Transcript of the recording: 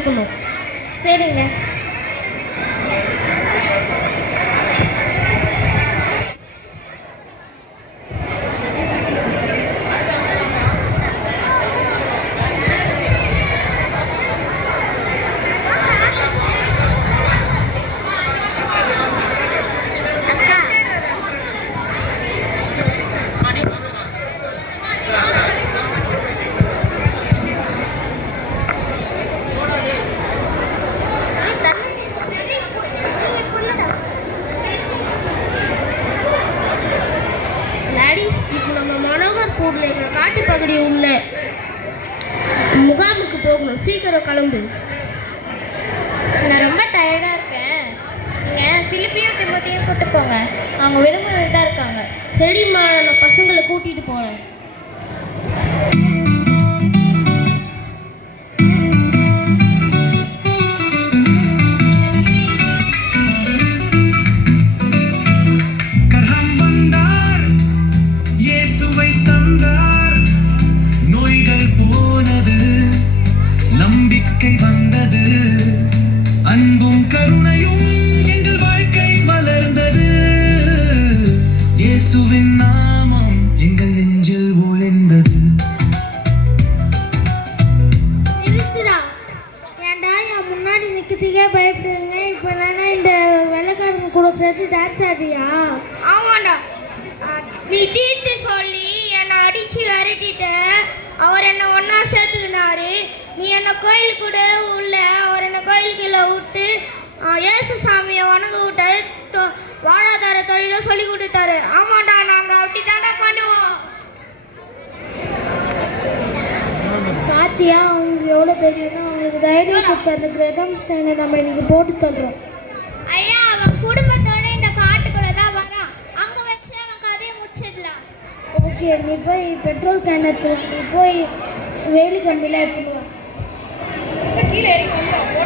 கொடுக்கணும். சரிங்க. காட்டு பகுதி உள்ள முகாமுக்கு போகணும். சீக்கிரம் கிளம்பு. நான் ரொம்ப டயர்டாக இருக்கேன். நீங்கள் பிலிப்பியும் திமுத்தையும் கூப்பிட்டு போங்க. அவங்க விடுமுறை தான் இருக்காங்க. சரிம்மா, நான் பசங்களை கூட்டிகிட்டு போகிறேன். நம்பிக்கை வந்தது, அன்பும் கருணையும் எங்கள் வாழ்க்கை மலர்ந்தது. இயேசுவின் நாமம் எங்கள் நெஞ்சில் ஒளிர்ந்தது. ஏன்டா என் முன்னாடி நிற்கிறதுக்கே பயப்படுங்க. இப்போ நானே இந்த வெள்ளைக்காரங்க கூட சேர்த்து டான்ஸ் ஆடுறியா? ஆமாண்டா, நீ தீர்த்து சொல்லி என்னை அடித்து விரட்டிட்ட. அவர் என்னை ஒன்றா சேர்த்துக்கினாரு. நீ என்னை கோயில் கூட உள்ள அவர் என்னை கோயிலுக்குள்ள விட்டு இயேசு சாமியை வணங்க விட்டாரு. வாழாதார தொழிலை சொல்லி கொடுத்தாரு. ஆமாண்டா, நாங்கள் அப்படி தாண்டா பண்ணுவோம். பாத்தியா, அவங்களுக்கு எவ்வளோ தெரியும்னா அவங்களுக்கு தைரியம் கொடுத்தாரு. கிரேட்டம் ஸ்டைனை நம்ம இன்னைக்கு போட்டு தள்ளுறோம். ஐயா, அவன் குடும்பத்தோட இந்த காட்டுக்குள்ள தான் வரான். அங்கே வச்சு அவன் கதையை முடிச்சிடலாம். ஓகே, நீ போய் பெட்ரோல் கேனை தூக்கி போய் வேலி கம்பியில் எடுத்துடுவான். கீழே இறங்கி வந்து